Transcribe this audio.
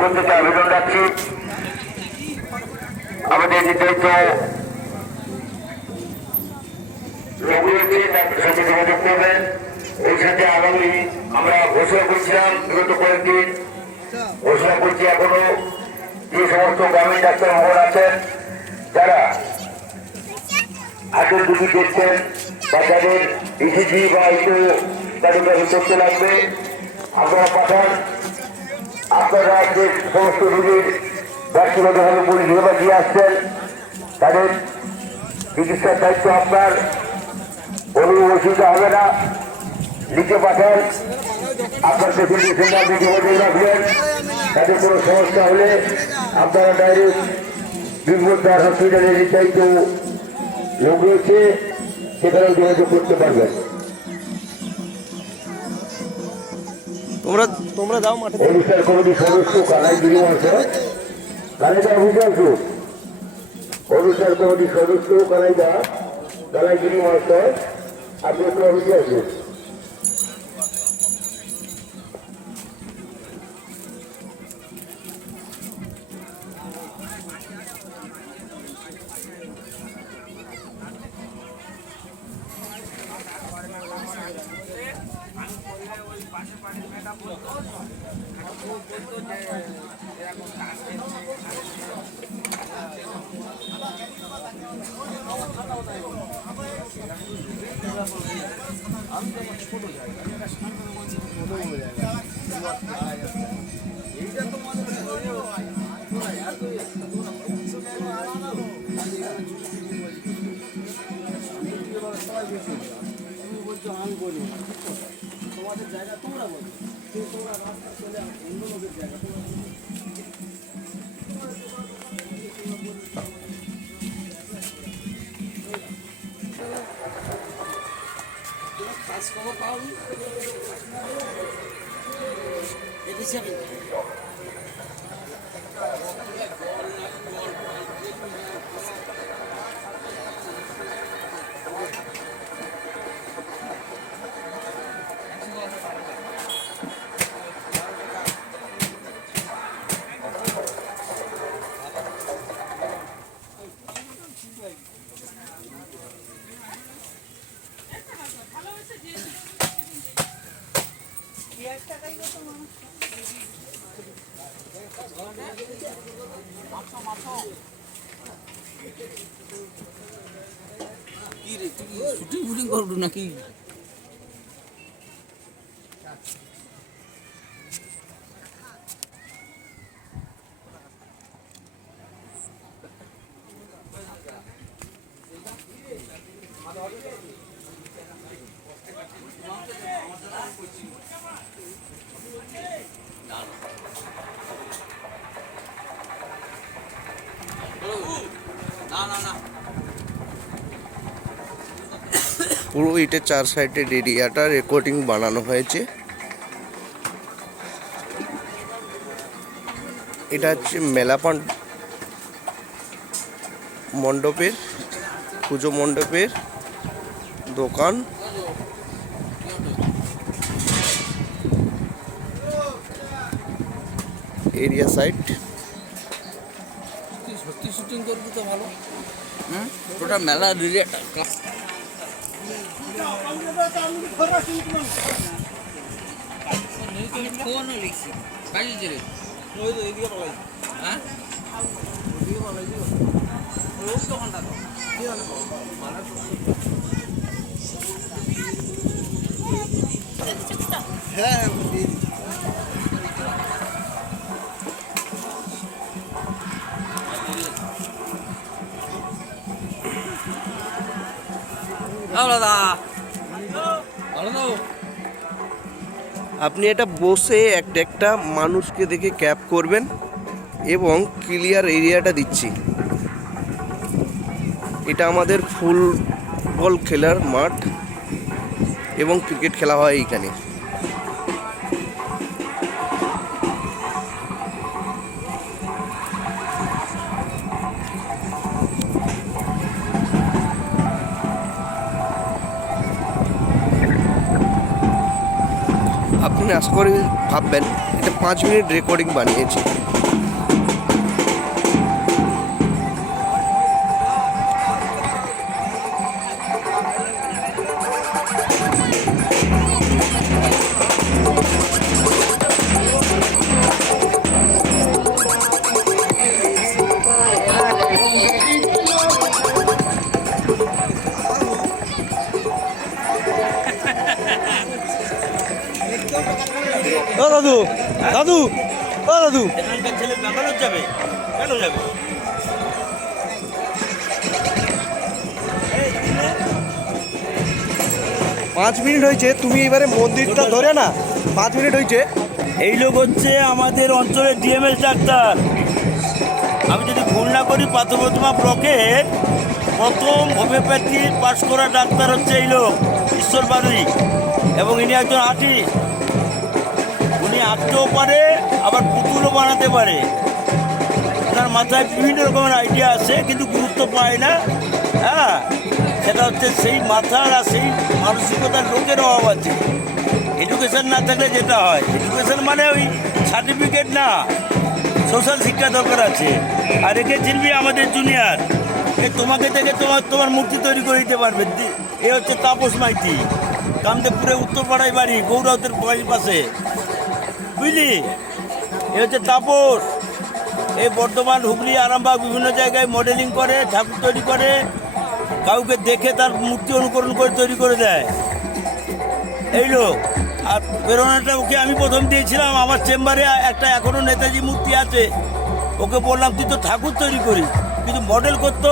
পক্ষ থেকে আবেদন রাখছি আমাদের নির্ধারিত লোক রয়েছে তার সাথে যোগাযোগ করবেন। ওই সাথে আগামী আমরা ঘোষণা করছিলাম বিগত কয়েকদিন, ঘোষণা করছি এখনো যে সমস্ত গ্রামীণ ডাক্তার মহল আছেন যারা হাতের রুগী দেখছেন বা যাদের ইসিজি বা একটু তাদের করতে লাগবে আপনারা পাঠান। আপনারা যে সমস্ত রুগীর ব্যক্তিগতভাবে পরিষেবা দিয়ে আসছেন তাদের চিকিৎসার দায়িত্ব আপনার, কোনো অসুবিধা হবে না। লিখে পাঠান, আপনার পেশেন্টের সঙ্গে আপনি যোগাযোগ রাখবেন। তাদের কোনো সমস্যা হলে আপনারা ডাইরেক্ট বীরভূমদার হসপিটালের নির্ধারিত লোক রয়েছে সেখানেও যোগাযোগ করতে পারবেন। তোমরা যাও মাঠে। অনুষ্ঠান কমিটির সদস্য কালাই গিরিমহাশয়, কালাইদা অফিসে আসুন। অনুষ্ঠান কমিটির সদস্য কালাই গিরিমহাশয়, আপনি একটু অফিসে আসুন। তোমাদের জায়গা তোমরা বলো, তোমরা রাস্তা চলে অন্য লোকের জায়গা কাজ খবর পাওনি হিসাবে শুটিং ফুটিং করবো নাকি? পুরো ইটের 4 সাইডের এরিয়াটা রেকর্ডিং বানানো হয়েছে। এটা হচ্ছে মেলাপান মণ্ডপের, পুজো মণ্ডপের দোকান। এরিয়া সাইড সত্যি শুটিং করবি তো ভালো। ওটা মেলা রিলেট ফোনও লিখছি বাড়িতে রে ওই তো এদিকে পালাই। হ্যাঁ ওদিকে পালাই দিও ওই দোকানটা তো কি হলো মালা হ্যাঁ আপনি এটা বসে একটা মানুষকে দেখে ক্যাপ করবেন এবং ক্লিয়ার এরিয়াটা দিচ্ছি। এটা আমাদের ফুটবল খেলার মাঠ এবং ক্রিকেট খেলা হয় এইখানে। আপনি আশা করি ভাববেন এটা 5 মিনিট রেকর্ডিং বানিয়েছি। ও দাদু দাদু ও দাদু এখানকার ছেলে ব্যাঙ্গালোর যাবে, কেন যাবে? 5 মিনিট হয়েছে, তুমি এবারে মন্দিরটা ধরে না, 5 মিনিট হয়েছে। এই লোক হচ্ছে আমাদের অঞ্চলের ডিএমএস ডাক্তার। আমি যদি ভুল না করি পাথরপ্রতিমা ব্লকের প্রথম হোমিওপ্যাথি পাশ করা ডাক্তার হচ্ছে এই লোক ঈশ্বর বাদুরি, এবং ইনি একজন আর্টিস্ট। উনি আঁকতেও পারে, আবার পুতুলও বানাতে পারে। ওনার মাথায় বিভিন্ন রকমের আইডিয়া আছে, কিন্তু গুরুত্ব পায় না। হ্যাঁ, সেটা হচ্ছে সেই মাথার আর সেই মানসিকতার লোকের অভাব আছে। এডুকেশন না থাকলে যেটা হয়, এডুকেশন মানে ওই সার্টিফিকেট না, সোশ্যাল শিক্ষা দরকার আছে। আর একে চিনবি আমাদের জুনিয়র, তোমাকে থেকে তোমার মূর্তি তৈরি করে দিতে পারবে। এ হচ্ছে তাপস মাইতি, কামদেবপুরে উত্তরপাড়ায় বাড়ি, গৌরাহতের বাড়ির পাশে, বুঝলি? এ হচ্ছে তাপস। এই বর্ধমান, হুগলি, আরামবাগ বিভিন্ন জায়গায় মডেলিং করে, ঠাকুর তৈরি করে, কাউকে দেখে তার মূর্তি অনুকরণ করে তৈরি করে দেয় এই লোক। আর প্রেরণাটা ওকে আমি প্রথম দিয়েছিলাম। আমার চেম্বারে একটা এখনও নেতাজি মূর্তি আছে, ওকে বললাম তুই তো ঠাকুর তৈরি করিস, কিন্তু মডেল করতো